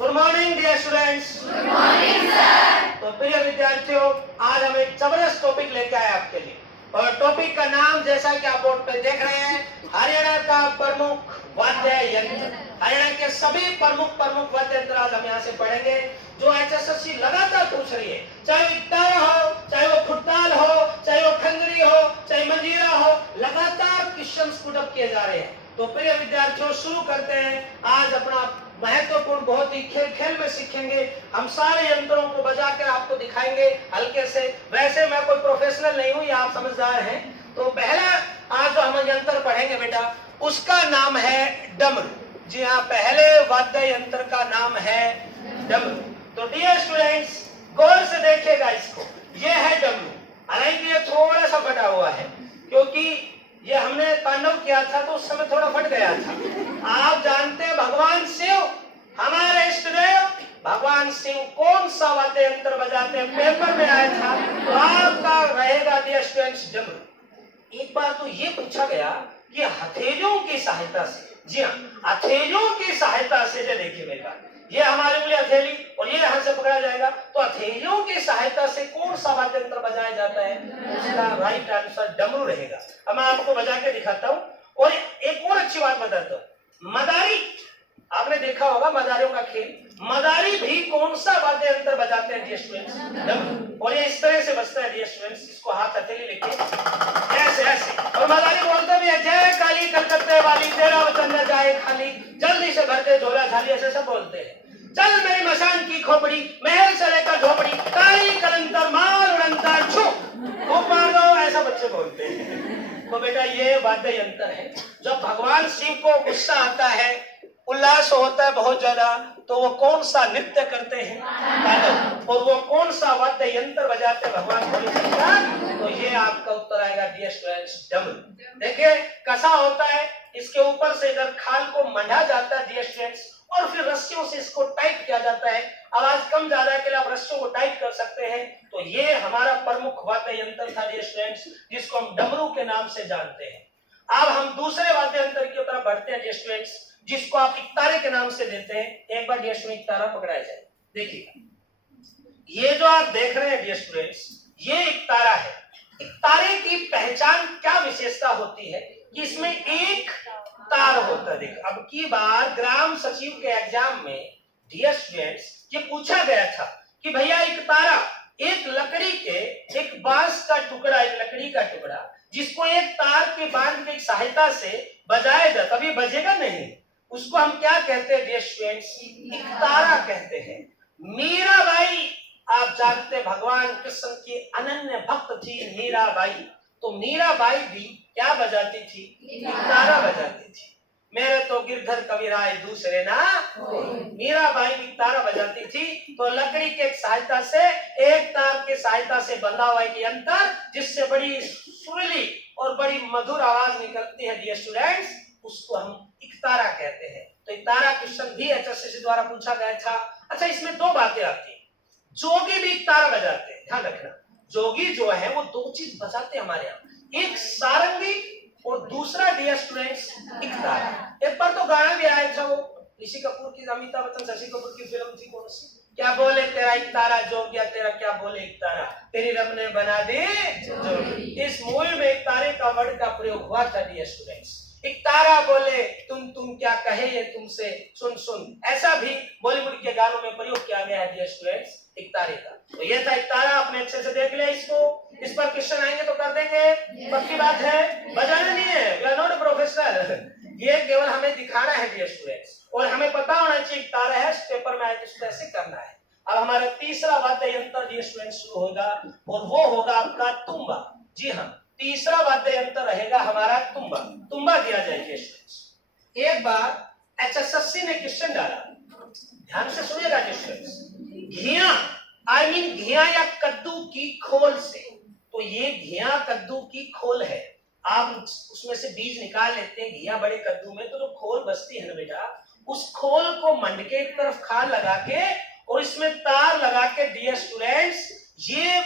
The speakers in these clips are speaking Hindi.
Good morning dear students. Good morning sir. तो प्रिय विद्यार्थियों, आज हम एक जबरदस्त टॉपिक लेके आए आपके लिए, और टॉपिक का नाम जैसा कि आप बोर्ड पे देख रहे हैं, हरियाणा का प्रमुख वाद्य यंत्र। हरियाणा के सभी प्रमुख वाद्य यंत्र आज हम यहाँ से पढ़ेंगे, जो HSSC लगातार पूछ रही है। चाहे वो इकतारा हो, चाहे वो खुट्टाल हो, चाहे वो खंगरी हो, चाहे मंजीरा हो, लगातार क्वेश्चन पुटअप किए जा रहे हैं। तो प्रिय विद्यार्थियों, शुरू करते हैं। आज अपना महत्वपूर्ण, बहुत ही खेल में सीखेंगे। हम सारे यंत्रों को बजाकर आपको दिखाएंगे हल्के से। वैसे मैं कोई प्रोफेशनल नहीं हूँ, ये आप समझदार हैं। तो पहला आज जो हम यंत्र पढ़ेंगे बेटा, उसका नाम है डमरू। जी हाँ, पहले वाद्य यंत्र का नाम है डमरू। तो डियर स्टूडेंट्स, गौर से देखिएगा इसको। ये है डमरू। हालांकि ये थोड़ा सा फटा हुआ है, क्योंकि ये हमने तांडव किया था तो उस समय थोड़ा फट गया था। आप जानते हैं भगवान शिव, हमारे इष्ट देव भगवान शिव कौन सा वाद्य यंत्र बजाते हैं, पेपर में आया था। तो आपका रहेगा डियर स्टूडेंट्स डमरू। एक बार तो ये पूछा गया कि हथेलियों की सहायता से, जी हाँ, हथेलियों की सहायता से, जो देखिए बेटा, ये हमारी उंगली हथेली और ये यहां से पकड़ा जाएगा, तो हथेलियों की सहायता से कौन सा वाद्य यंत्र बजाया जाता है? उसका राइट आंसर डमरू रहेगा। अब मैं आपको बजा के दिखाता हूँ। और एक और अच्छी बात बताता हूँ, मदारी, आपने देखा होगा मदारियों का खेल। मदारी भी कौन सा वाद्य यंत्र बजाते हैं डियर स्टूडेंट्स? डमरू। और ये इस तरह से बजता है डियर स्टूडेंट्स, इसको हाथ हथेली लेके ऐसे ऐसे, और मदारी बोलते भी है, जय काली कलकत्ते वाली, तेरा वतन न जाए खाली, जल्दी से भरते झोला थाली, ऐसे सब बोलते हैं। चल मेरी मशान की खोपड़ी, महल से लेकर झोपड़ी, काली कलंतर माल उड़ंतर छू, खूब मार दो, ऐसा बच्चे बोलते हैं। तो बेटा ये वाद्य यंत्र है। जब भगवान शिव को गुस्सा आता है, उल्लास होता है बहुत ज्यादा, तो वो कौन सा नृत्य करते हैं? तांडव। और वो कौन सा वाद्य यंत्र बजाते हैं भगवान भोलेनाथ? तो ये आपका उत्तर आएगा डियर स्टूडेंट्स डमरू। देखिए कसा होता है, इसके ऊपर से इधर खाल को मंडा जाता है डियर स्टूडेंट्स, और फिर रस्सियों से इसको टाइट किया जाता है। आवाज कम ज्यादा के लिए आप रस्सियों को टाइट कर सकते हैं। तो ये हमारा प्रमुख वाद्य यंत्र था डियर स्टूडेंट्स, जिसको हम डमरू के नाम से जानते हैं। अब हम दूसरे वाद्य यंत्र की तरफ बढ़ते हैं डियर स्टूडेंट्स, जिसको आप इकतारे के नाम से देते हैं। एक बार डियर स्टूडेंट इकतारा पकड़ाया जाए। देखिए ये जो आप देख रहे हैं डियर स्टूडेंट्स, ये इकतारा है। इकतारे की पहचान क्या विशेषता होती है कि इसमें एक तार होता है। देख, अब की बार ग्राम सचिव के एग्जाम में डियर स्टूडेंट्स ये पूछा गया था कि भैया इकतारा एक लकड़ी के, एक बांस का टुकड़ा, एक लकड़ी का टुकड़ा, जिसको एक तार के बांध की सहायता से बजाया जाए, कभी बजेगा नहीं, उसको हम क्या कहते हैं डियर स्टूडेंट्स? इकतारा कहते हैं। मीराबाई, आप जानते भगवान कृष्ण की अनन्य भक्त थी मीराबाई। तो मीराबाई भी क्या बजाती थी? इकतारा बजाती थी। मेरे तो गिरधर कबीराय दूसरे ना, मीराबाई भी इकतारा बजाती थी। तो लकड़ी के सहायता से, एक तार के सहायता से बंधा हुआ एक यंत्र, जिससे बड़ी सुरीली और बड़ी मधुर आवाज निकलती है डियर स्टूडेंट्स, उसको हम इकतारा कहते हैं। तो इकतारा क्वेश्चन भी HSSC द्वारा पूछा गया था। अच्छा, इसमें दो बातें आती है। जोगी भी इकतारा बजाते हैं, ध्यान रखना। जोगी जो है वो दो चीज बजाते हैं हमारे यहाँ, एक सारंगी और दूसरा डियर स्टूडेंट्स इकतारा। एक बार तो गाना भी आया था, वो ऋषि कपूर की, अमिताभ बच्चन शशि कपूर की फिल्म थी, कौन सी? क्या बोले तेरा इकतारा जोगिया, तेरा क्या बोले इकतारा, तेरी रब ने बना दी जोगी। इस मूवी में इकतारे का वर्ड का प्रयोग हुआ था डियर स्टूडेंट्स। इकतारा बोले तुम क्या कहे ये तुमसे, सुन सुन, ऐसा भी बॉलीवुड के गानों में प्रयोग किया गया है डियर स्टूडेंट्स इकतारे का। तो ये था इकतारा, आपने अच्छे से देख लिया इसको। इस पर क्वेश्चन आएंगे तो कर देंगे, पक्की बात है। बजाना नहीं है, वी आर नॉट प्रोफेशनल, ये केवल हमें दिखाना है डियर स्टूडेंट्स, और हमें पता होना चाहिए इकतारा है, पेपर में आए तो ऐसे करना है। अब हमारा तीसरा वाद्य यंत्र डियर स्टूडेंट्स शुरू होगा, और वो होगा आपका तुम्बा। जी हाँ, तीसरा वाद्य यंत्र रहेगा हमारा तुम्बा। तुम्बा दिया जाएगा स्टूडेंट्स। एक बार HSSC ने क्वेश्चन डाला, ध्यान से सुनिएगा स्टूडेंट्स। घिया, आई मीन घिया या कद्दू की खोल से, तो ये घिया कद्दू की खोल है। आप उसमें से बीज निकाल लेते हैं घिया बड़े कद्दू में, तो जो खोल बचती है ना बेटा, उस खोल को मंडके की तरफ खाल लगा के और इसमें तार लगा के डियर स्टूडेंट्स ये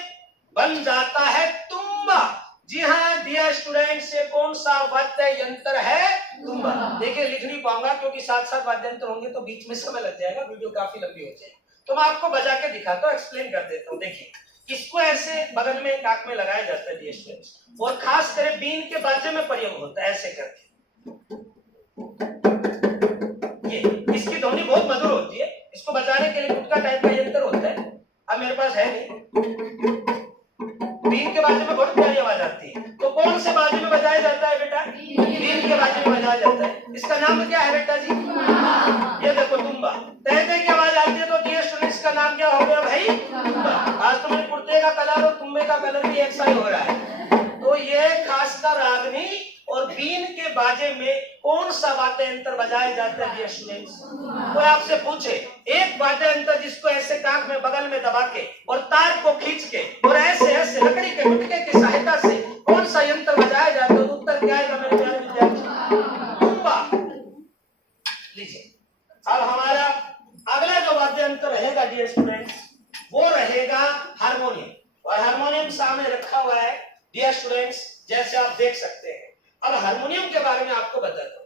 बन जाता है तुम्बा। जी हाँ डियर स्टूडेंट्स, ये कौन सा वाद्य यंत्र है? तुम्बा। देखिए लिख नहीं पाऊंगा क्योंकि साथ साथ वाद्यंतर होंगे तो बीच में समय लग जाएगा, वीडियो काफी लंबी हो जाएगी। तो मैं आपको बजा के दिखाता हूँ, एक्सप्लेन कर देता हूँ। देखिए इसको ऐसे बगल में नाक में लगाया जाता है स्टूडेंट्स, और खास कर बीन के बाजे में प्रयोग होता है ऐसे करके। ये इसकी ध्वनि बहुत मधुर होती है, इसको बजाने के लिए गुटका टाइप का यंत्र होता है, अब मेरे पास है नहीं। बीन के बाजे में बहुत प्यारी आवाज आती है। तो कौन से बाजे में बजाया जाता है बेटा? बीन के बाजे में बजाया जाता है। इसका नाम क्या है बेटा जी? ये देखो तुम्बा। तहते की आवाज आती है तो डियर स्टूडेंट्स का नाम क्या हो गया भाई? तुम्बा। आज तो मेरे कुर्ते का कलर और तुम्बे का कलर भी एक सा ही हो रहा है। तो ये खासकर रागनी और बीन के बाजे में कौन सा वाद्य यंत्र बजाया जाता है डियर स्टूडेंट्स? कोई आपसे पूछे एक वाद्य यंत्र जिसको ऐसे कान में बगल में दबा के और तार को खींच के और ऐसे ऐसे लकड़ी के गुटके की सहायता से कौन सा यंत्र बजाया जाता है, तो उत्तर क्या आएगा मेरे प्यारे विद्यार्थी? तुम्बा। लीजिए अब हमारा अगला जो वाद्य यंत्र रहेगा डियर स्टूडेंट्स वो रहेगा हारमोनियम, और हारमोनियम सामने रखा हुआ है डियर स्टूडेंट्स, जैसे आप देख सकते हैं। अब हारमोनियम के बारे में आपको बताता हूं।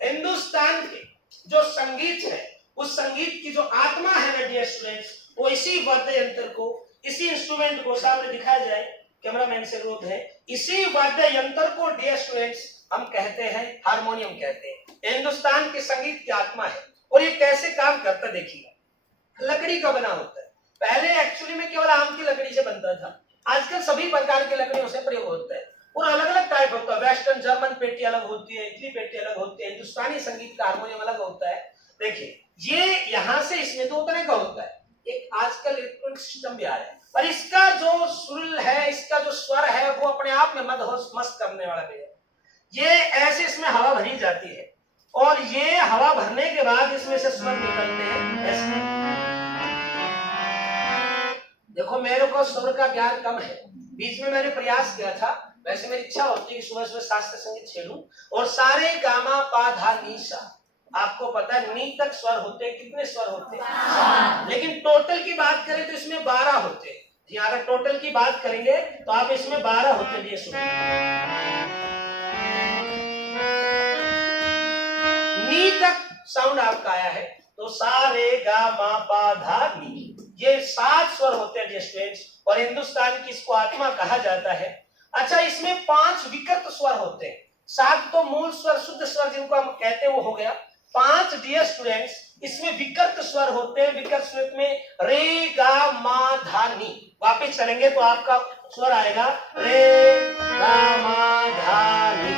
हिंदुस्तान के जो संगीत है उस संगीत की जो आत्मा है ना डियर स्टूडेंट्स, वो इसी वाद्य यंत्र को, इसी इंस्ट्रूमेंट को सामने दिखाया जाए, कैमरामैन से अनुरोध है, इसी वाद्य यंत्र को डियर स्टूडेंट्स हम कहते हैं हारमोनियम कहते हैं। हिंदुस्तान के संगीत की आत्मा है। और ये कैसे काम करता देखिएगा। लकड़ी का बना होता है, पहले एक्चुअली में केवल आम की लकड़ी से बनता था, आजकल सभी प्रकार की लकड़ियों से प्रयोग होता है और अलग अलग टाइप होता है। वेस्टर्न जर्मन पेटी अलग होती है, इटली पेटी अलग होती है, हिंदुस्तानी संगीत का हारमोनियम अलग होता है। देखिए ये यहाँ से इसमें दो तरह का होता है, एक आजकल इलेक्ट्रॉनिक सिस्टम भी आ रहा है, पर इसका जो सुर है, इसका जो स्वर है वो अपने आप में मदहोश मस्त करने वाला है। ये ऐसे इसमें हवा भरी जाती है और ये हवा भरने के बाद इसमें से स्वर निकलते हैं ऐसे। देखो मेरे को स्वर का ज्ञान कम है, बीच में मैंने प्रयास किया था, वैसे मेरी इच्छा होती है कि सुबह सुबह शास्त्रीय संगीत खेलूं। और सारे गामा पा धा नी सा, आपको पता है नी तक स्वर होते हैं, कितने स्वर होते हैं? लेकिन टोटल की बात करें तो इसमें 12 होते हैं जी। अगर टोटल की बात करेंगे तो आप इसमें 12 होते हैं। ये सुनिए, नी तक साउंड आपका आया है तो सा रे गा मा पा धा नी, ये 7 स्वर होते हैं स्टूडेंट्स, और हिंदुस्तान की इसको आत्मा कहा जाता है। अच्छा इसमें 5 विकृत स्वर होते हैं, 7 तो मूल स्वर शुद्ध स्वर जिनको हम कहते हैं वो हो गया, 5 डियर स्टूडेंट्स इसमें विकृत स्वर होते हैं। विकृत स्वर में रे गा मा धा नी, वापिस चलेंगे तो आपका स्वर आएगा रे गा मा धा नी,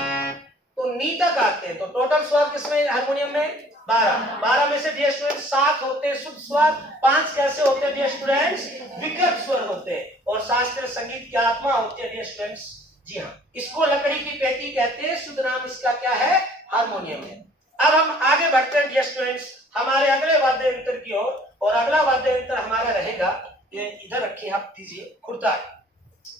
तो नी तक आते हैं। तो टोटल स्वर किसमें हारमोनियम में 12 में से डियर स्टूडेंट्स 7 होते हैं शुद्ध स्वर, 5 कैसे होते हैं डियर स्टूडेंट्स? विकृत स्वर होते हैं, और शास्त्रीय संगीत की आत्मा होती है डियर स्टूडेंट्स। जी हाँ, इसको लकड़ी की पेटी कहते हैं, शुद्ध नाम इसका क्या है? हारमोनियम है। अब हम आगे बढ़ते हैं डियर स्टूडेंट्स हमारे अगले वाद्य यंत्र की ओर, और अगला वाद्य यंत्र हमारा रहेगा, ये इधर रखिए आप, दीजिए खुड़ताल।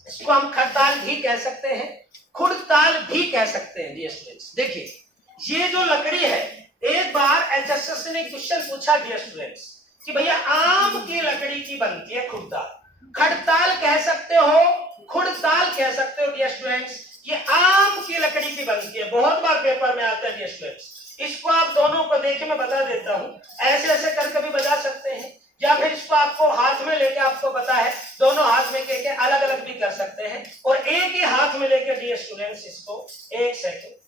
इसको हम खड़ताल भी कह सकते हैं, खुड़ताल भी कह सकते हैं डियर स्टूडेंट्स। देखिए ये जो लकड़ी है, एक बार एचएसएस ने क्वेश्चन पूछा डियर स्टूडेंट्स कि भैया आम की लकड़ी की बनती है खुड़ताल, खड़ताल कह सकते हो, खुड़ताल कह सकते हो डियर स्टूडेंट्स। ये आम की लकड़ी की बनती है, बहुत बार पेपर में आता है डियर स्टूडेंट्स। इसको आप दोनों को देखिए, मैं बता देता हूं, ऐसे ऐसे करके भी बजा सकते हैं, या फिर इसको आपको हाथ में लेके, आपको पता है दोनों हाथ में लेके अलग अलग भी कर सकते हैं, और एक ही हाथ में लेकर डियर स्टूडेंट्स इसको एक सेकंड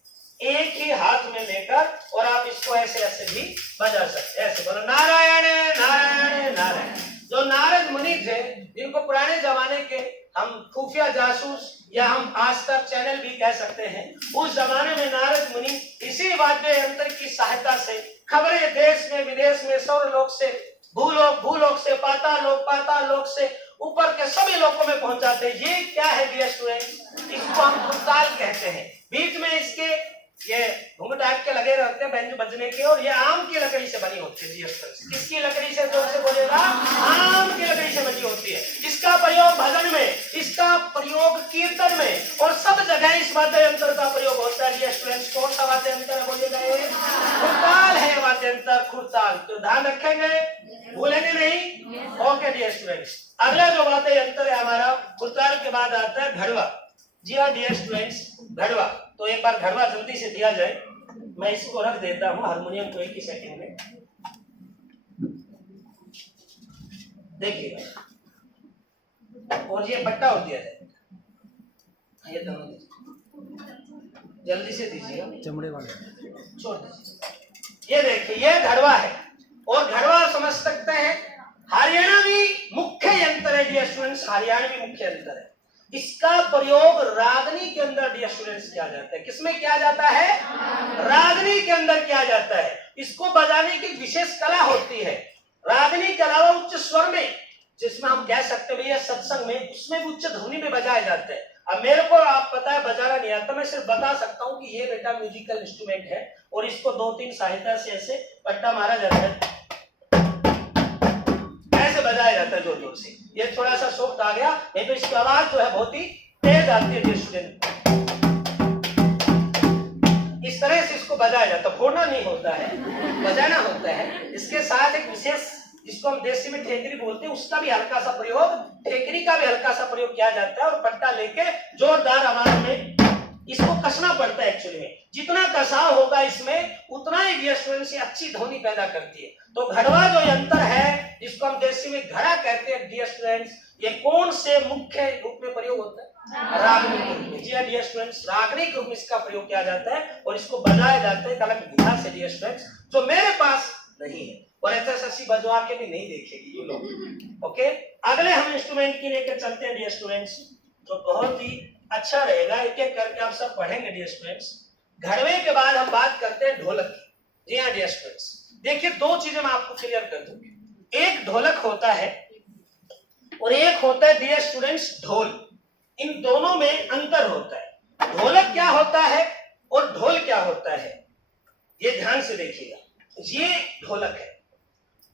एक ही हाथ में लेकर और आप इसको ऐसे ऐसे भी बजा सकते हैं। ऐसे बोलो नारायण नारायण नारायण। जो नारद मुनि थे, जिनको पुराने जमाने के हम खुफिया जासूस या हम आज तक चैनल भी कह सकते हैं, उस जमाने में नारद मुनि इसी वाद्य यंत्र की सहायता से खबरें देश में विदेश में, स्वर्गलोक से भूलोक, भूलोक से पाताल लोक से ऊपर के सभी लोकों में पहुंचाते हैं। ये क्या है डियर स्टूडेंट्स? इसको हम खुड़ताल कहते हैं। बीच में इसके ये घुंघट टाइप के लगे रहते हैं बेंच बजने के, और ये आम की लकड़ी से बनी होती है डियर स्टूडेंट्स। किसकी लकड़ी से? जोर से बोलेगा, आम की लकड़ी से बनी होती है। इसका प्रयोग भजन में, इसका प्रयोग कीर्तन में, और सब जगह इस वाद्य यंत्र का प्रयोग होता है डियर स्टूडेंट्स। कौन सा वाद्य यंत्र है बोलिएगा? ये खुड़ताल है वाद्य यंत्र, खुड़ताल। तो ध्यान रखेंगे, भूलेंगे नहीं। ओके डियर स्टूडेंट्स, अगला जो वाद्य यंत्र है हमारा खुड़ताल के बाद आता है घड़वा। जी हाँ डियर स्टूडेंट्स, घड़वा। तो एक बार घड़वा जल्दी से दिया जाए। मैं इसको रख देता हूँ हारमोनियम को एक ही सेकंड में। देखिएगा, और ये पट्टा हो दिया जाए, ये दोनों जल्दी से दीजिएगा, चमड़े वाले छोड़ दीजिए। ये देखिए, ये घड़वा है, और घड़वा आप समझ सकते हैं हरियाणवी मुख्य यंत्र है डियर स्टूडेंट्स, हरियाणवी मुख्य यंत्र है। इसका प्रयोग रागनी के अंदर डियर स्टूडेंट्स किया जाता है। किसमें किया जाता है? रागनी के अंदर किया जाता है। इसको बजाने की विशेष कला होती है। रागनी के अलावा उच्च स्वर में, जिसमें हम कह सकते हैं भैया सत्संग में, उसमें भी उच्च ध्वनि में बजाए जाते हैं। अब मेरे को आप पता है बजाना नहीं आता, मैं सिर्फ बता सकता हूँ कि ये बेटा म्यूजिकल इंस्ट्रूमेंट है, और इसको 2-3 सहायता से ऐसे पट्टा मारा जाता है, ऐसे बजाया जाता है जोर जोर से। ये थोड़ा सा सॉफ्ट आ गया, नहीं तो इसकी आवाज जो है बहुत ही तेज आती है स्टूडेंट। इस तरह से इसको बजाया जाता है, फोड़ना नहीं होता है, बजाना होता है। इसके साथ एक विशेष, जिसको हम देसी में ठेकरी बोलते हैं, उसका भी हल्का सा प्रयोग, ठेकरी का भी हल्का सा प्रयोग किया जाता है, और पट्टा लेके जोरदार आवाज में इसको कसना पड़ता है। एक्चुअली में जितना कसाव होगा इसमें, उतना ही डियर स्टूडेंट्स अच्छी ध्वनि पैदा करती है। तो घड़वा जो यंत्र है, जिसको हम देसी में घड़ा कहते हैं डियर स्टूडेंट्स, ये कौन से मुख्य रूप में प्रयोग होता है? रागनी के रूप में। जी हाँ डियर स्टूडेंट्स, रागनी के रूप में इसका प्रयोग किया जाता है, और इसको बजाया जाता है एक अलग विधा से डियर स्टूडेंट्स, जो मेरे पास नहीं है, और ऐसा बजवा के भी नहीं देखेगी ये लोग। ओके, अगले हम इंस्ट्रूमेंट की लेकर चलते हैं डियर स्टूडेंट्स, जो बहुत ही अच्छा रहेगा। एक एक करके आप सब पढ़ेंगे डियर स्टूडेंट्स। घड़वे के बाद हम बात करते हैं ढोलक की। जी हाँ डियर स्टूडेंट्स, देखिए 2 चीजें मैं आपको क्लियर कर दूं। एक ढोलक होता है, और एक होता है डियर स्टूडेंट्स ढोल। इन दोनों में अंतर होता है। ढोलक क्या होता है और ढोल क्या होता है, ये ध्यान से देखिएगा। ये ढोलक है,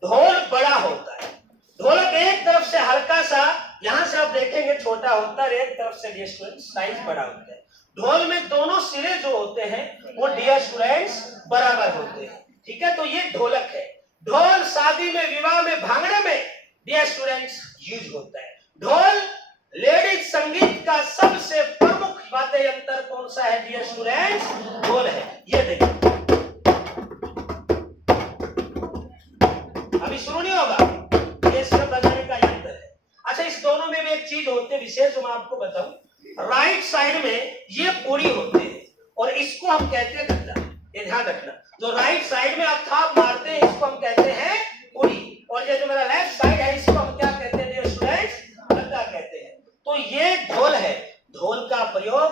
ढोल बड़ा होता है। ढोलक एक तरफ से हल्का सा, यहां से आप देखेंगे छोटा होता है, एक तरफ से डियर स्टूडेंट्स साइज बड़ा होता है। ढोल में दोनों सिरे जो होते हैं वो डियर स्टूडेंट्स बराबर होते हैं। ठीक है, तो ये ढोलक है। ढोल शादी में, विवाह में, भांगड़े में डियर स्टूडेंट्स यूज होता है। ढोल लेडीज संगीत का सबसे प्रमुख वाद्य यंत्र कौन सा है डियर स्टूडेंट्स? ढोल है। ये देखिए, अभी शुरू नहीं होगा, ये सिर्फ बजाने का यंत्र है। अच्छा, इस दोनों में भी एक चीज होती है विशेष, जो मैं आपको बताऊं। राइट साइड में ये पूरी होते हैं, और इसको हम कहते हैं गद्दा। ये ध्यान रखना, जो राइट साइड में आप थाप मारते हैं, इसको हम कहते हैं पूरी, और ये जो मेरा लेफ्ट साइड है, इसको हम क्या कहते हैं डियर स्टूडेंट्स? गद्दा कहते हैं। तो ये ढोल है। ढोल का प्रयोग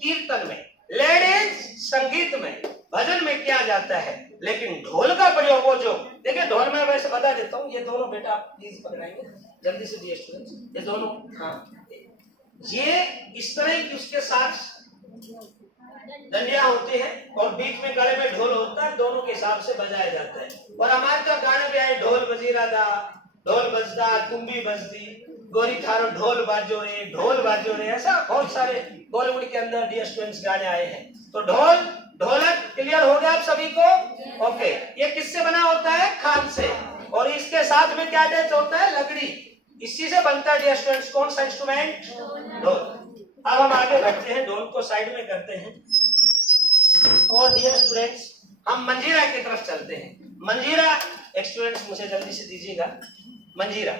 कीर्तन में, लेडीज संगीत में, भजन में किया जाता है। लेकिन ढोल का प्रयोग वो जो देखिए, ढोल में वैसे बता देता हूँ, ये दोनों बेटा आप प्लीज पकड़ाएंगे जल्दी से डियर स्टूडेंट्स। ये दोनों, हाँ, ये इस तरह की उसके साथ डंडियां होती हैं, और बीच में गले में ढोल होता है, दोनों के हिसाब से बजाया जाता है। और हमारे तो गाने भी आए, ढोल बजीरा दा, ढोल बजदा, तुम्बी बजदी, गोरी थारो ढोल बाजो रे, ढोल बाजो रे, ऐसा बहुत सारे बॉलीवुड के अंदर डियर स्टूडेंट्स गाने आए हैं। तो ढोल, ढोलक क्लियर हो गया आप सभी को? ओके, ये किससे बना होता है? खाल से, और इसके साथ में क्या अटैच होता है? लकड़ी। इसी से बनता है डियर स्टूडेंट्स कौन सा इंस्ट्रूमेंट? ढोल। अब हम आगे बढ़ते हैं, ढोल को साइड में करते हैं, और डियर स्टूडेंट्स हम मंजीरा की तरफ चलते हैं। मंजीरा, स्टूडेंट्स मुझे जल्दी से दीजिएगा। मंजीरा,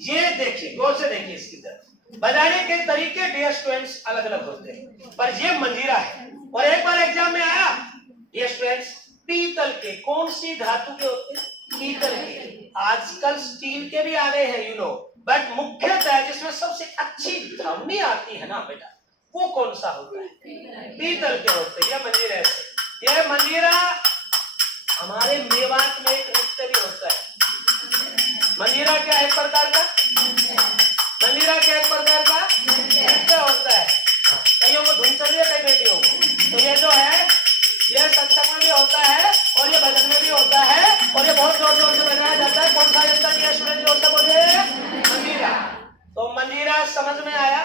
ये देखिए, गौर से देखिए इसकी तरफ। बजाने के तरीके डियर स्टूडेंट्स अलग अलग होते हैं, पर ये मंजीरा है। और एक बार एग्जाम में आया डियर स्टूडेंट्स, पीतल के, कौन सी धातु के होते हैं? पीतल के। आजकल स्टील के भी आ गए हैं, यू नो, बट मुख्यतः जिसमें सबसे अच्छी ध्वनि आती है ना बेटा, वो कौन सा होता है? पीतल के होते हैं। ये मंजीरा है। ये मंजीरा हमारे मेवात में एक नृत्य भी होता है। मंजीरा क्या एक प्रकार का? मंजीरा क्या एक प्रकार का नृत्य होता है। कईयों को धुन चल रही है, कई बेटियों को। तो ये जो है, ये सत्संग में भी होता है, और ये भजन में भी होता है, और ये बहुत जोर जोर से बजाया जाता है। कौन सा यंत्र? ये स्टूडेंट जोर से बोलिए, मंजीरा। तो मंजीरा समझ में आया?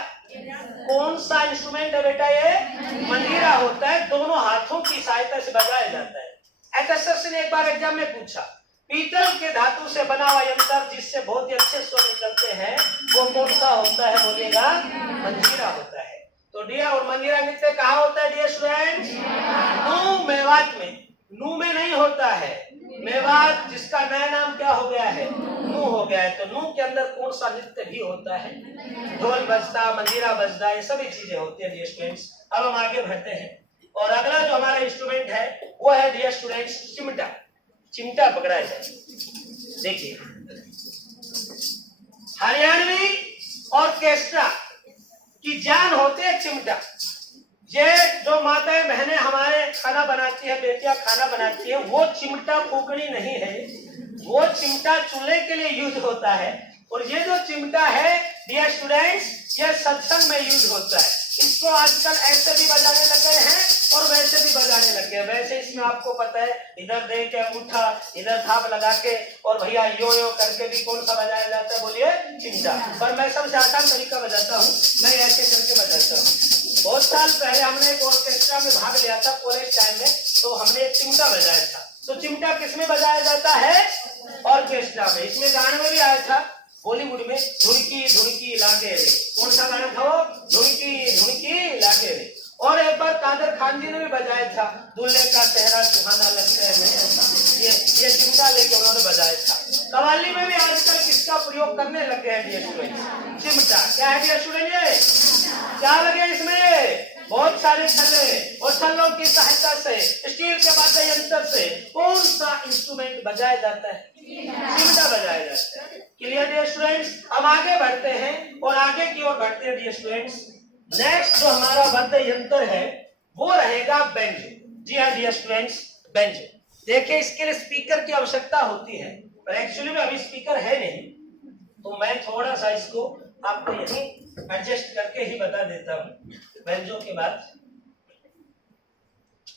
कौन सा इंस्ट्रूमेंट है बेटा? ये मंजीरा होता है। दोनों हाथों की सहायता से बजाया जाता है। एचएसएस ने एक बार एग्जाम में पूछा, पीतल के धातु से बना हुआ यंत्र जिससे बहुत ही अच्छे स्वर निकलते हैं, वो कौन सा होता है? बोलिएगा, मंजीरा होता है। तो डियर और मंदिरा नृत्य कहाँ होता है डियर स्टूडेंट्स? नू मेवात में। नू में नहीं होता है, मेवात जिसका नया नाम क्या हो गया है? नू हो गया है। तो नू के अंदर कौन सा नृत्य भी होता है? ढोल बजता, मंजीरा बजता, ये सभी चीजें होती है डियर स्टूडेंट्स। अब हम आगे बढ़ते हैं और अगला जो हमारा इंस्ट्रूमेंट है वो है डियर स्टूडेंट्स चिमटा। चिमटा पकड़ा जाए। देखिए हरियाणवी ऑर्केस्ट्रा की जान होती है चिमटा। ये जो माताएं बहनें हमारे खाना बनाती है, बेटियां खाना बनाती है, वो चिमटा फूकनी नहीं है, वो चिमटा चूल्हे के लिए यूज होता है। और ये जो चिमटा है डियर स्टूडेंट्स ये सत्संग में यूज होता है। इसको आजकल ऐसे भी बजाने लगे हैं और वैसे भी बजाने लगे हैं। वैसे इसमें आपको पता है इधर दे के अंगूठा, इधर थाप लगा के और भैया यो यो करके भी कौन सा बजाया जाता है? बोलिए चिमटा। पर मैं सबसे आसान तरीका बजाता हूँ, मैं ऐसे करके बजाता हूँ। बहुत साल पहले हमने एक ऑर्केस्ट्रा में भाग लिया था कॉलेज टाइम में, तो हमने एक चिमटा बजाया था। तो चिमटा किसमें बजाया जाता है? ऑर्केस्ट्रा में। इसमें गाने में भी आया था बॉलीवुड में, धुनकी धुनकी लागे रे। कौन सा गाना था वो? धुनकी धुनकी लागे रे। और एक बार कादर खान जी ने भी बजाया था, दूल्हे का चेहरा सुहाना लगता है मैं। ये चिमटा लेके उन्होंने बजाया था। कव्वाली में भी आजकल किसका प्रयोग करने लग गए हैं डियर स्टूडेंट? चिमटा। क्या है डियर स्टूडेंट? ये क्या लगे इसमें? बहुत सारे छल्ले, और छल्लों की सहायता से, स्टील के वाद्य यंत्र से कौन सा इंस्ट्रूमेंट बजाया जाता है? चिमटा बजाया जाता है। Clear dear students? हम आगे बढ़ते हैं और आगे की ओर बढ़ते हैं डियर स्टूडेंट्स। नेक्स्ट जो हमारा वाद्य यंत्र है वो रहेगा बेंजो। जी हाँ डियर स्टूडेंट्स, बेंजो। देखिए इसके लिए स्पीकर की आवश्यकता होती है, पर एक्चुअली में अभी स्पीकर है नहीं, तो मैं थोड़ा सा इसको आपको यहीं एडजस्ट करके ही बता देता हूँ। बेंजो के बाद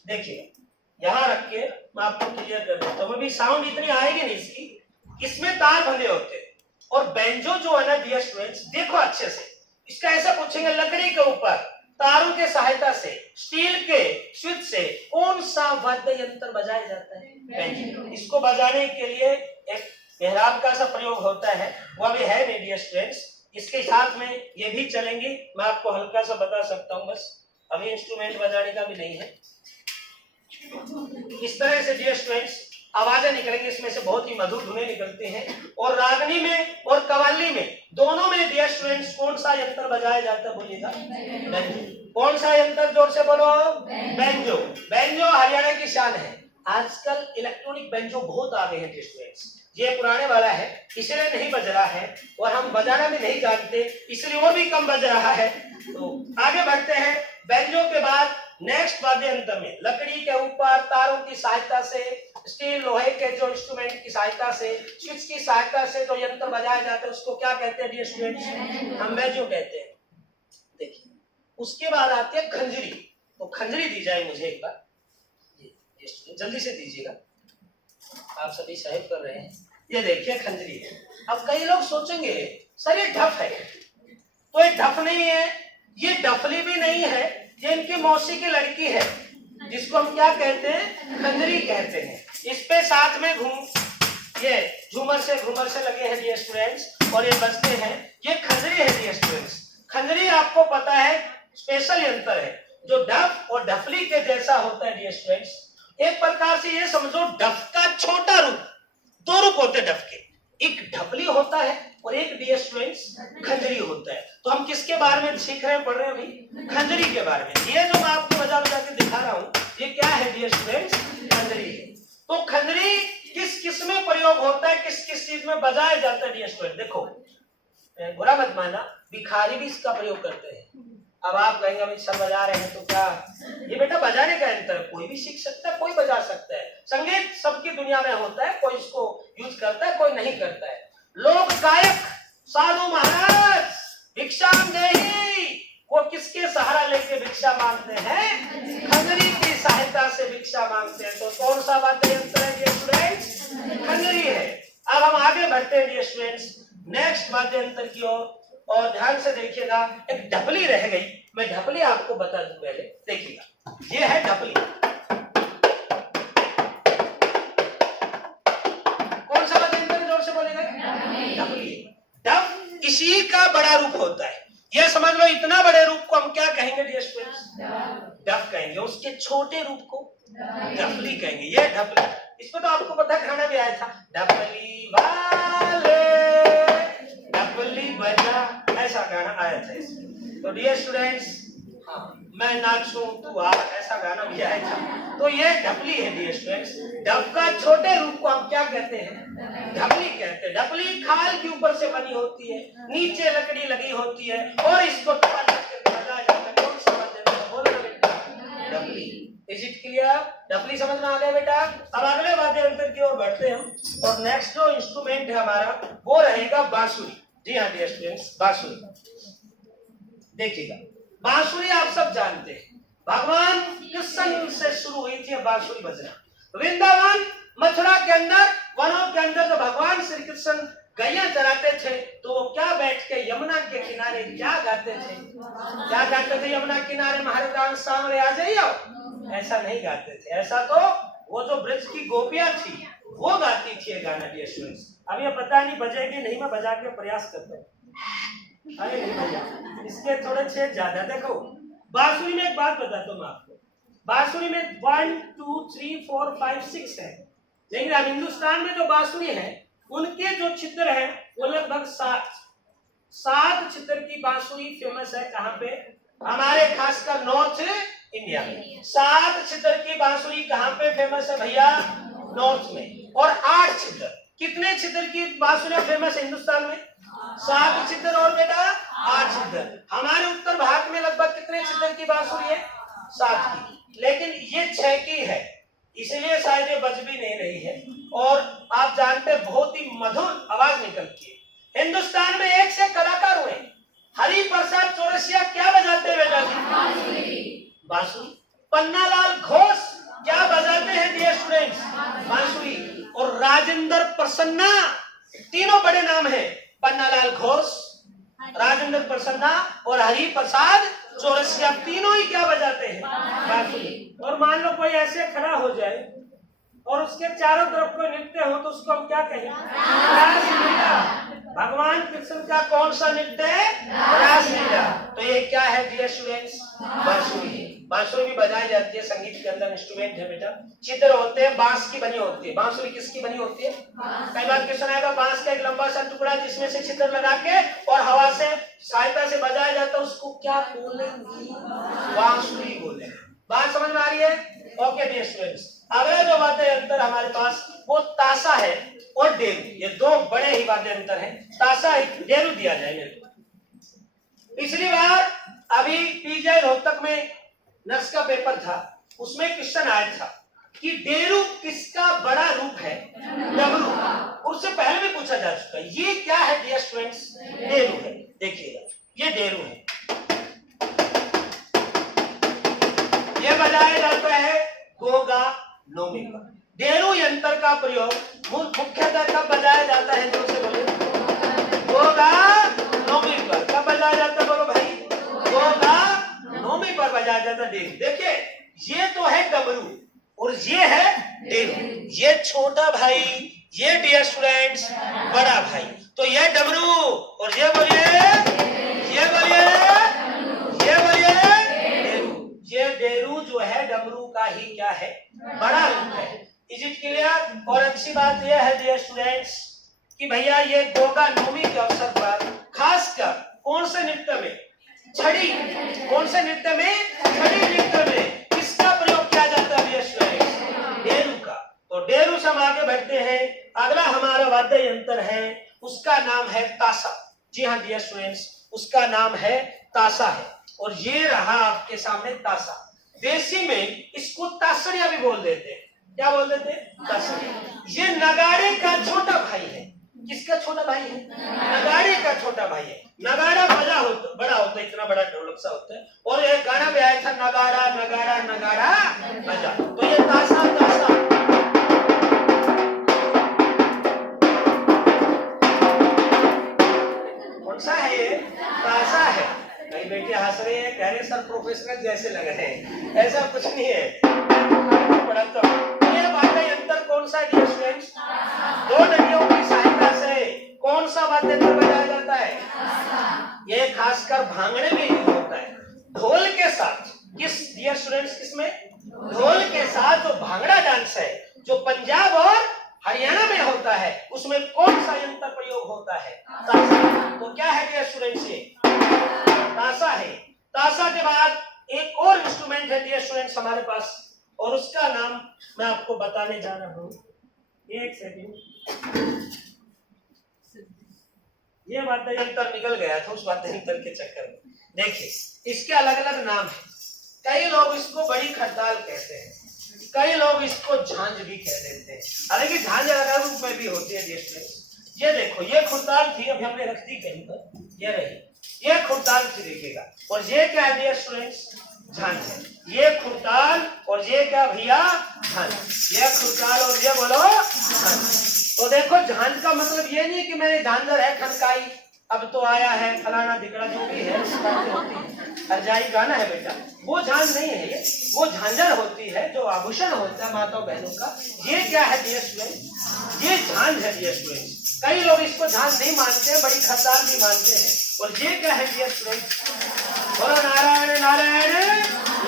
देखिए यहाँ रख के मैं आपको क्लियर कर देता हूँ। अभी साउंड इतनी आएगी नहीं इसकी, इसमें तार बंधे होते हैं। और बेंजो जो है ना डियर स्टूडेंट्स, देखो अच्छे से, इसका ऐसा पूछेंगे लकड़ी के ऊपर तारों के सहायता से, स्टील के स्विच से कौन सा वाद्य यंत्र बजाया जाता है? बेंजो। इसको बजाने के लिए एक मेहराब का सा प्रयोग होता है, वो अभी है नहीं डियर स्टूडेंट्स। इसके साथ में ये भी चलेंगी, मैं आपको हल्का सा बता सकता हूँ, बस अभी इंस्ट्रूमेंट बजाने का भी नहीं है। इस तरह से डियर स्टूडेंट्स आवाजें निकलेंगी, इसमें से बहुत ही मधुर धुनें निकलती हैं। और रागनी में और कव्वाली में दोनों में डियर स्टूडेंट्स कौन सा यंत्र बजाया जाता है? बोलिएगा। बेंजो। कौन सा यंत्र? जोर से बोलो। बेंजो। बेंजो हरियाणा की शान है। आजकल इलेक्ट्रॉनिक बेंजो बहुत आ गए हैं डियर स्टूडेंट्स। ये पुराने वाला है, इसलिए नहीं बज रहा है, और हम बजाना भी नहीं जानते, इसलिए वो भी कम बज रहा है। तो आगे बढ़ते हैं। बेंजो के बाद नेक्स्ट वाद्य यंत्र में लकड़ी के ऊपर तारों की सहायता से, स्टील लोहे के जो इंस्ट्रूमेंट की सहायता से, स्विच की सहायता से जो यंत्र बजाया जाता है उसको क्या कहते हैं डियर स्टूडेंट्स? हम बेंजो कहते हैं। देखिए उसके बाद आती है खंजरी। तो खंजरी दी जाए मुझे एक बार, ये जल्दी से दीजिएगा, आप सभी सहयोग कर रहे हैं। ये देखिए खंजरी है। अब कई लोग सोचेंगे सर ये ढफ है, तो ये ढफ नहीं है, ये डफली भी नहीं है, ये इनकी मौसी की लड़की है जिसको हम क्या कहते हैं? खंजरी कहते हैं। इस पे साथ में ये झूमर से घूमर से लगे हैं डियर स्टूडेंट्स, और ये बजते हैं। ये खंजरी है डियर स्टूडेंट्स। खंजरी आपको पता है स्पेशल यंत्र है जो डफ और डफली के जैसा होता है डियर स्टूडेंट्स। एक प्रकार से ये समझो डफ का छोटा रूप। दो रूप होते हैं डफ के, एक ढपली होता है और एक डियर स्टूडेंट्स खंजरी होता है। तो हम किसके बारे में सीख रहे हैं, पढ़ रहे हैं अभी? खंजरी के बारे में। ये जो मैं आपको बजा बजा के दिखा रहा हूँ ये क्या है डियर स्टूडेंट्स? खंजरी है। तो खंजरी किस किस में प्रयोग होता है, किस किस चीज में बजाया जाता है डियर स्टूडेंट? देखो बुरा मत मानना, भिखारी भी इसका प्रयोग करते हैं। अब आप कहेंगे अभी सर बजा रहे हैं तो क्या? ये बेटा बजाने का यंत्र, कोई भी सीख सकता है, कोई बजा सकता है। संगीत सबकी दुनिया में होता है, कोई इसको यूज करता है, कोई नहीं करता है। लोक गायक साधु महाराज भिक्षाम देही, वो किसके सहारा लेके भिक्षा मांगते हैं? खंजरी की सहायता से भिक्षा मांगते हैं। तो कौन सा वाद्य यंत्र है डियर स्टूडेंट्स? खंजरी है। अब हम आगे बढ़ते हैं डियर स्टूडेंट्स नेक्स्ट वाद्य यंत्र की ओर, और ध्यान से देखिएगा। एक ढपली रह गई, मैं ढपली आपको बता दूं पहले। देखिएगा ये है ढपली। कौन सा वाद्य यंत्र? जोर से बोलेगा। ढपली। ढप इसी का बड़ा रूप होता है। ये समझ लो, इतना बड़े रूप को हम क्या कहेंगे छोटे रूप को ढपली कहेंगे। ये ढपली, इसमें तो आपको पता गाना भी आया था, ढपली वाले ढपली बजा, ऐसा गाना आया था इसमें। तो डियर स्टूडेंट्स, हाँ, मैं नाचूं तू आ, ऐसा गाना भी आया था। तो ये ढपली है डियर स्टूडेंट्स। ढप का छोटे रूप को हम क्या कहते हैं? ढपली कहते हैं। ढपली खाल के ऊपर से बनी होती है, नीचे लकड़ी लगी होती है और इसको बजाया जाता है। कौन सा वाद्य यंत्र? बोलो बेटा, ढपली। Is it clear? ढपली समझ में आ गया बेटा? अब अगले वाद्य यंत्र की ओर बढ़ते हैं हम। और नेक्स्ट जो इंस्ट्रूमेंट है हमारा वो रहेगा बांसुरी। जी हाँ डियर स्टूडेंट्स, बांसुरी। देखिएगा, बांसुरी आप सब जानते हैं, भगवान कृष्ण से शुरू हुई थी बांसुरी बजना। वृंदावन, मथुरा के अंदर, वनों के अंदर जो भगवान श्री कृष्ण गैया चराते थे तो वो क्या बैठ के यमुना के किनारे क्या गाते थे? क्या गाते थे यमुना किनारे? महाराज सामने आ जाइए। ऐसा नहीं गाते थे, ऐसा तो वो जो ब्रज की गोपियां थी वो गाती थी ये गाना डियर स्टूडेंट्स। अब ये पता नहीं बजेगी नहीं, मैं बजा के प्रयास करता हूँ। अरे नहीं भैया, इसके थोड़े छेद ज्यादा। देखो बांसुरी में एक बात बताता हूँ मैं आपको, बांसुरी में 1 2 3 4 5 6 है, लेकिन अब हिंदुस्तान में जो बांसुरी है उनके जो छिद्र हैं वो लगभग 7 छिद्र की बांसुरी फेमस है। कहाँ पे? हमारे खासकर नॉर्थ इंडिया में 7 छिद्र की बांसुरी कहाँ पे फेमस है भैया? नॉर्थ में। और 8 छिद्र, कितने छिद्र की बांसुरी फेमस है हिंदुस्तान में? 7 छिद्र और बेटा 8 छिद्र। हमारे उत्तर भारत में लगभग कितने छिद्र की बांसुरी है? 7 की, लेकिन ये 6 की है, इसलिए शायद ये बज भी नहीं रही है। और आप जानते हैं बहुत ही मधुर आवाज निकलती है। हिंदुस्तान में एक से कलाकार हुए, हरि प्रसाद चौरसिया क्या बजाते हैं बेटा जी? बांसुरी। पन्नालाल घोष क्या बजाते हैं डियर स्टूडेंट्स? बांसुरी। और राजेंद्र प्रसन्ना, तीनों बड़े नाम हैं, पन्नालाल घोष, राजेंद्र प्रसन्ना और हरि प्रसाद चौरसिया, तीनों ही क्या बजाते हैं? बांसुरी। और मान लो कोई ऐसे खड़ा हो जाए और उसके चारों तरफ कोई नृत्य हो तो उसको हम क्या कहें? रासलीला। भगवान कृष्ण का कौन सा नृत्य है? रासलीला। तो ये क्या है डियर स्टूडेंट्स? बांसुरी। बांसुरी भी बजाई जाती है, संगीत के अंदर इंस्ट्रूमेंट है बेटा। छिद्र होते हैं, बांस की बनी होती है। बांसुरी किसकी बनी होती है? कई बार क्वेश्चन आएगा, बांस का एक लंबा सा टुकड़ा जिसमें से छिद्र लगा के और हवा से सहायता से बजाया जाता है, उसको क्या बोलेंगे? बांसुरी बोलेंगे। बात समझ में आ रही है? ओके डियर स्टूडेंट्स, अगला जो वाद्य यंत्र हमारे पास वो ताशा है और डेरू। ये दो बड़े ही वाद्य यंत्र हैं। ताशा डेरू दिया जाए मेरे को। पिछली बार अभी पीजे रोहतक में नर्स का पेपर था, उसमें क्वेश्चन आया था कि डेरू किसका बड़ा रूप है? डमरू। उससे पहले भी पूछा जा चुका है। ये क्या है डियर स्टूडेंट्स? डेरू है। देखिएगा, ये डेरू है, ये बजाया जाता है गोगा नौमी पर। डेरू यंत्र का प्रयोग मुख्यतः कब बजाया जाता है? जोर से बोले। गोगा नौमी पर। कब बजाया जाता है? बोलो भाई। गोगा नौमी पर बजाया जाता है डेरू। देखिए, ये तो है डमरू और ये है डेरू। ये छोटा भाई, ये डियर स्टूडेंट्स बड़ा भाई। तो ये डमरू और ये बोलिए, ये बोलिए, ये बोलिए डेरू। ये डेरू जो है डमरू का ही क्या है? बड़ा रूप है। Is it clear? और अच्छी बात यह है डियर स्टूडेंट्स कि भैया ये गोगा नौमी के अवसर पर खासकर कौन से नृत्य में? छड़ी। कौन से नृत्य में? छड़ी नृत्य में किसका प्रयोग किया जाता है डियर स्टूडेंट्स? डेरू का। तो डेरू से हम आगे बढ़ते हैं। अगला हमारा वाद्य यंत्र है, उसका नाम है ताशा। जी हाँ डियर स्टूडेंट्स, उसका नाम है ताशा है। और ये रहा आपके सामने ताशा। देसी में इसको ताशड़िया भी बोल देते हैं। क्या बोल देते हैं? ताशड़िया। ये नगाड़े का छोटा भाई है। किसका छोटा भाई है? नगाड़े का छोटा भाई है। नगाड़ा बड़ा होता है, इतना बड़ा ढोलक सा होता है। और एक गाना भी आया था, नगाड़ा नगाड़ा नगाड़ा बजा। तो ये ताशा, ताशा कौन सा है? ये ताशा है। कई बेटे हंस रहे हैं, कह रहे सर प्रोफेशनल जैसे लग रहे हैं। ऐसा कुछ नहीं है, पढ़ाता हूं। ये वाद्य यंत्र कौन सा डियर स्टूडेंट्स? दो डंडियों की सहायता से कौन सा वाद्य यंत्र बजाया जाता है? ये खासकर भांगड़े में यूज होता है, ढोल के साथ। किस डियर स्टूडेंट्स? किसमें? ढोल के साथ जो भांगड़ा डांस है, जो पंजाब और हरियाणा में होता है, उसमें कौन सा यंत्र प्रयोग होता है? ताशा। तो क्या है डियर स्टूडेंट्स, ये ताशा है। ताशा के बाद एक और इंस्ट्रूमेंट है डियर स्टूडेंट्स हमारे पास, और उसका नाम मैं आपको बताने जा रहा हूँ। एक सेकंड, ये वाद्य यंत्र निकल गया था उस वाद्य यंत्र के चक्कर में। देखिए, इसके अलग अलग नाम है। कई लोग इसको बड़ी खड़ताल कहते हैं, कई लोग इसको झांझ भी कह देते हैं। हालांकि झांझ अलग रूप में भी होती है डियर स्टूडेंट्स। ये देखो, ये खुड़ताल थी, अभी हमने रख दी कहीं पर, ये रही, ये खुड़ताल थी, देखिएगा। और ये क्या है डियर स्टूडेंट्स? झांझ है। ये खुड़ताल और ये क्या भैया? झांझ। ये खुड़ताल और ये बोलो झांझ। तो देखो, झांझ का मतलब ये नहीं कि मेरे झांझर है खनकाई, अब तो आया है फलाना दिगड़ा, जो भी है उस बात होती है, हरजाई गाना है बेटा, वो झांझ नहीं है ये, वो झांझर होती है, जो आभूषण होता है माता बहनों का। ये क्या है डियर स्टूडेंट? ये झांझ है डियर स्टूडेंट। कई लोग इसको झांझ नहीं मानते, बड़ी खड़ताल भी मानते हैं। और ये क्या है डियर स्टूडेंट? बोलो नारायण नारायण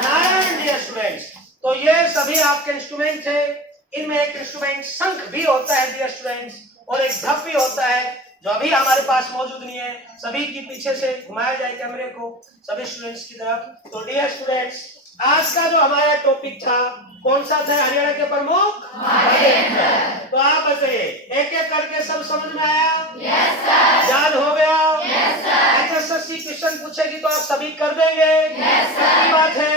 नारायण डियर स्टूडेंट्स। तो ये सभी आपके इंस्ट्रूमेंट है। इनमें एक इंस्ट्रूमेंट शंख भी होता है डियर स्टूडेंट्स, और एक ढप भी होता है, जो अभी हमारे पास मौजूद नहीं है। सभी की पीछे से घुमाया जाए कैमरे को, सभी स्टूडेंट्स की तरफ। तो डियर स्टूडेंट्स, आज का जो हमारा टॉपिक था, कौन सा था? हरियाणा के प्रमुख। तो आप बताइए, एक एक करके सब समझ में आया? Yes sir. याद हो गया? Yes sir. एसएससी क्वेश्चन पूछेगी तो आप सभी कर देंगे? Yes sir. बात है